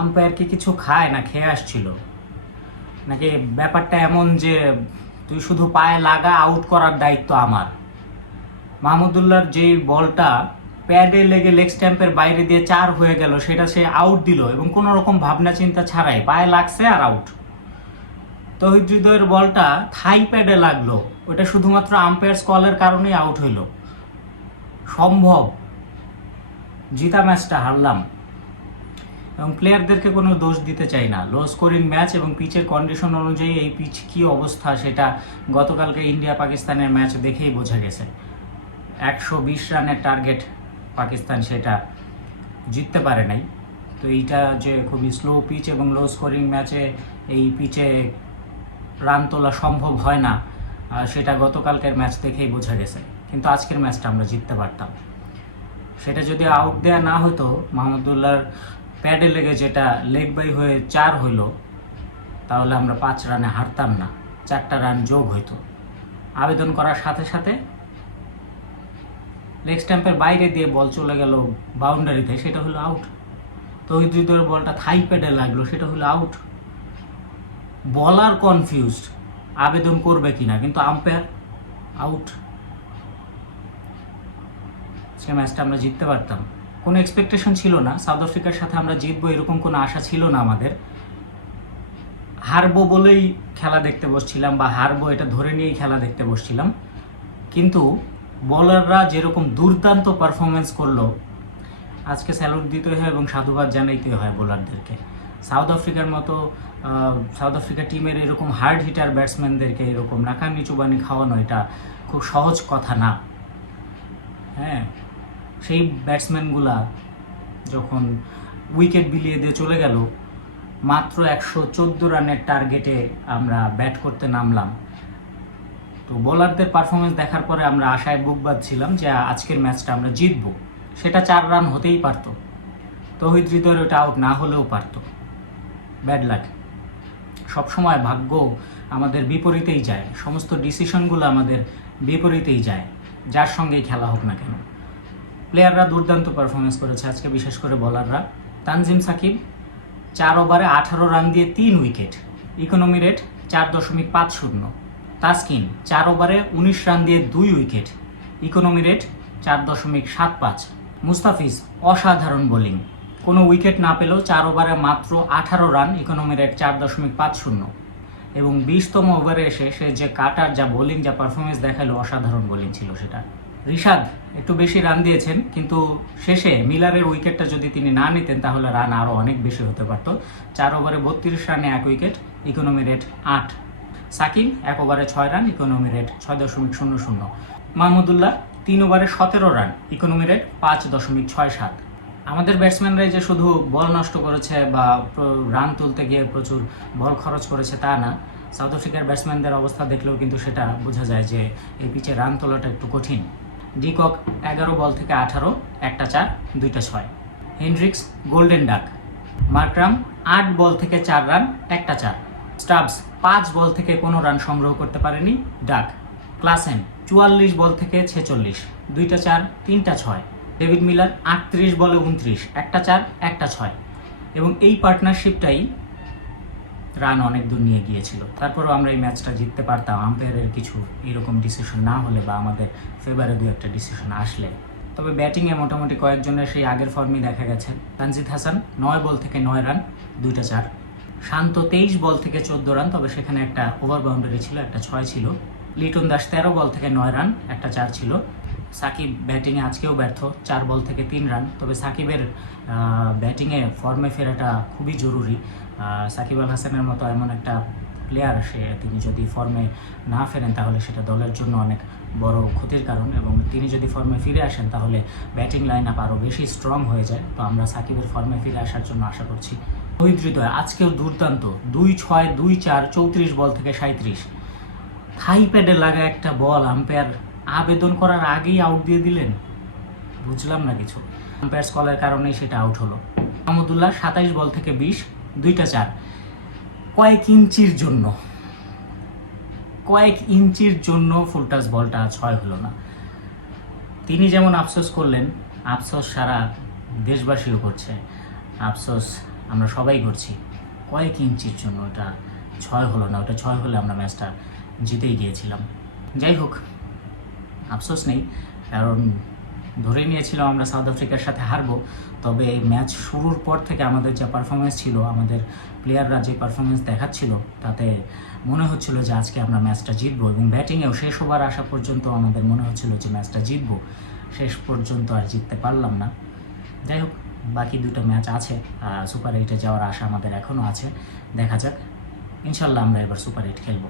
Umpire কি কিছু খায় না, খেয়ে আসছিল। নাকি ব্যাপারটা এমন যে তুই শুধু পায়ে লাগা আউট করার দায়িত্ব আমার। মাহমুদুল্লাহর যেই বলটা প্যাডে লেগে লেগ স্ট্যাম্পের বাইরে দিয়ে চার হয়ে গেল, সেটা সে আউট দিল এবং কোনো রকম ভাবনা চিন্তা ছাড়াই পায়ে লাগছে আর আউট তহিদ হৃদয়ের বলটা থাই প্যাডে লাগল, ওটা শুধুমাত্র আম্পায়ার স্কলের কারণেই আউট হইল। সম্ভব। জিতা ম্যাচটা হারলাম। এবং প্লেয়ারদেরকে কোনো দোষ দিতে চাই না। লো স্কোরিং ম্যাচ এবং পিচের কন্ডিশন অনুযায়ী এই পিচ কী অবস্থা সেটা গতকালকে ইন্ডিয়া পাকিস্তানের ম্যাচ দেখেই বোঝা গেছে। একশো বিশ রানের টার্গেট পাকিস্তান সেটা জিততে পারে নাই। তো এইটা যে খুবই স্লো পিচ এবং লো স্কোরিং ম্যাচে এই পিচে রান তোলা সম্ভব হয় না সেটা গতকালকের ম্যাচ দেখেই বোঝা গেছে। কিন্তু আজকের ম্যাচটা আমরা জিততে পারতাম। সেটা যদি আউট দেয়া না হতো মাহমুদুল্লাহর প্যাডে লেগে যেটা লেগ বাই হয়ে চার হইল, তাহলে আমরা পাঁচ রানে হারতাম না, চারটা রান যোগ হইতো। আবেদন করার সাথে সাথে লেগ স্ট্যাম্পের বাইরে দিয়ে বল চলে গেল বাউন্ডারিতে, সেটা হলো আউট। তহিদ হৃদয়ের বলটা থাই প্যাডে লাগল, সেটা হলো আউট। বলার কনফিউজড আবেদন করবে কিনা, কিন্তু আম্পায়ার আউট সে ম্যাচটা আমরা জিততে পারতাম। কোনো এক্সপেকটেশন ছিল না। সাউথ আফ্রিকার সাথে আমরা জিতবো এরকম কোনো আশা ছিল না আমাদের। হারবো বলেই খেলা দেখতে বসছিলাম বা হারবো এটা ধরে নিয়েই খেলা দেখতে বসছিলাম। কিন্তু বোলাররা যেরকম দুর্দান্ত পারফরমেন্স করল, আজকে স্যালুট দিতে হয় এবং সাধুবাদ জানাইতে হয় বোলারদেরকে সাউথ আফ্রিকার মতো সাউথ আফ্রিকা টিমের এরকম হার্ড হিটার ব্যাটসম্যানদেরকে এরকম নাকানি চুবানি খাওয়ানো এটা খুব সহজ কথা না। হ্যাঁ সেই ব্যাটসম্যানগুলা যখন উইকেট বিলিয়ে দিয়ে চলে গেল, মাত্র একশো চোদ্দ রানের টার্গেটে আমরা ব্যাট করতে নামলাম। তো বোলারদের পারফরমেন্স দেখার পরে আমরা আশায় বুক বাঁধছিলাম যে আজকের ম্যাচটা আমরা জিতবো। সেটা চার রান হতেই পারতো। তহিদ হৃদয়ের ওটা আউট না হলেও পারতো। ব্যাড লাক সবসময় ভাগ্য আমাদের বিপরীতেই যায়। সমস্ত ডিসিশনগুলো আমাদের বিপরীতেই যায়। যার সঙ্গেই খেলা হোক না কেন। প্লেয়াররা দুর্দান্ত পারফরমেন্স করেছে আজকে, বিশেষ করে বলাররা তানজিম সাকিব, চার ওভারে আঠারো রান দিয়ে তিন উইকেট ইকোনমি রেট চার দশমিক পাঁচ শূন্য। তাসকিন, চার ওভারে উনিশ রান দিয়ে দুই উইকেট ইকোনমি রেট চার দশমিক সাত পাঁচ। মুস্তাফিজ, অসাধারণ বোলিং কোনো উইকেট না পেলেও চার ওভারে মাত্র আঠারো রান ইকোনমি রেট চার দশমিক পাঁচ শূন্য। এবং বিশতম ওভারে এসে সে যে কাটার, যা বোলিং যা পারফরমেন্স দেখাল, অসাধারণ বোলিং ছিল সেটা। রিশাদ একটু বেশি রান দিয়েছেন, কিন্তু শেষে মিলারের উইকেটটা যদি তিনি না নিতেন, তাহলে রান আরও অনেক বেশি হতে পারত। চার ওভারে বত্রিশ রানে এক উইকেট ইকোনমি রেট আট। সাকিব, এক ওভারে ছয় রান ইকোনমি রেট ছয় দশমিক শূন্য শূন্য। মাহমুদুল্লাহ তিন ওভারে সতেরো রান ইকোনমি রেট পাঁচ দশমিক ছয় সাত। আমাদের ব্যাটসম্যানরাই যে শুধু বল নষ্ট করেছে বা রান তুলতে গিয়ে প্রচুর বল খরচ করেছে তা না। সাউথ আফ্রিকার ব্যাটসম্যানদের অবস্থা দেখলেও কিন্তু সেটা বোঝা যায় যে এই পিচে রান তোলাটা একটু কঠিন। ডিকক এগারো বল থেকে আঠারো, একটা চার, দুইটা ছয়। Hendrix golden duck. মার্করাম, আট বল থেকে চার রান, একটা চার। স্টাবস, পাঁচ বল থেকে কোনো রান সংগ্রহ করতে পারেনি, ডাক। ক্লাসেন, চুয়াল্লিশ বল থেকে ছেচল্লিশ, দুইটা চার, তিনটা ছয়। ডেভিড মিলার, আটত্রিশ বলে উনত্রিশ, একটা চার, একটা ছয়। এবং এই পার্টনারশিপটাই রান অনেক দূর নিয়ে গিয়েছিল। তারপরেও আমরা এই ম্যাচটা জিততে পারতাম। আম্পায়ারের কিছু এরকম ডিসিশন না হলে বা আমাদের ফেভারে দু একটা ডিসিশন আসলে। তবে ব্যাটিংয়ে মোটামুটি কয়েকজনের সেই আগের ফর্মই দেখা গেছে। তানজিদ হাসান, নয় বল থেকে নয় রান, দুইটা চার। শান্ত তেইশ বল থেকে চোদ্দ রান, তবে সেখানে একটা ওভার বাউন্ডারি ছিল, একটা ছয় ছিল। লিটন দাস তেরো বল থেকে নয় রান, একটা চার ছিল। সাকিব ব্যাটিংয়ে আজকেও ব্যর্থ, চার বল থেকে তিন রান। তবে সাকিবের ব্যাটিংয়ে ফর্মে ফেরাটা খুবই জরুরি। সাকিব আল হাসানের মতো এমন একটা প্লেয়ার সে তিনি যদি ফর্মে না ফেরেন তাহলে সেটা দলের জন্য অনেক বড় ক্ষতির কারণ এবং তিনি যদি ফর্মে ফিরে আসেন তাহলে ব্যাটিং লাইন আপ আরও বেশি স্ট্রং হয়ে যায়। তো আমরা সাকিবের ফর্মে ফিরে আসার জন্য আশা করছি। রোহিত হৃদয় আজকেও দুর্দান্ত। দুই ছয়, দুই চার, চৌত্রিশ বল থেকে সাঁত্রিশ থাই প্যাডে লাগা একটা বল আম্পায়ার আবেদন করার আগেই আউট দিয়ে দিলেন? বুঝলাম না কিছু। আম্পায়ার কলের কারণেই সেটা আউট হলো। মাহমুদুল্লাহ সাতাইশ বল থেকে বিশ, দুইটা চার। কয়েক ইঞ্চির জন্য, কয়েক ইঞ্চির জন্য ফুলটাস বলটা ছয় হলো না। তিনি যেমন আফসোস করলেন, আফসোস সারা দেশবাসীও করছে। আফসোস আমরা সবাই করছি। কয়েক ইঞ্চির জন্য ওটা ছয় হলো না, ওটা ছয় হলে আমরা ম্যাচটা জিতেই গিয়েছিলাম। যাই হোক আফসোস নেই, কারণ ধরে নিয়েছিলাম আমরা সাউথ আফ্রিকার সাথে হারবো, তবে ম্যাচ শুরুর পর থেকে আমাদের যে পারফরমেন্স ছিল, আমাদের প্লেয়াররা যে পারফরমেন্স দেখাচ্ছিল, তাতে মনে হচ্ছিল যে আজকে আমরা ম্যাচটা জিতবো এবং ব্যাটিংয়েও শেষ ওভার আসা পর্যন্ত আমাদের মনে হচ্ছিল যে ম্যাচটা জিতবো। শেষ পর্যন্ত আর জিততে পারলাম না। যাই হোক, বাকি দুটো ম্যাচ আছে সুপার এইটে যাওয়ার আশা আমাদের এখনও আছে। দেখা যাক, ইনশাল্লাহ আমরা এবার সুপার এইট খেলব।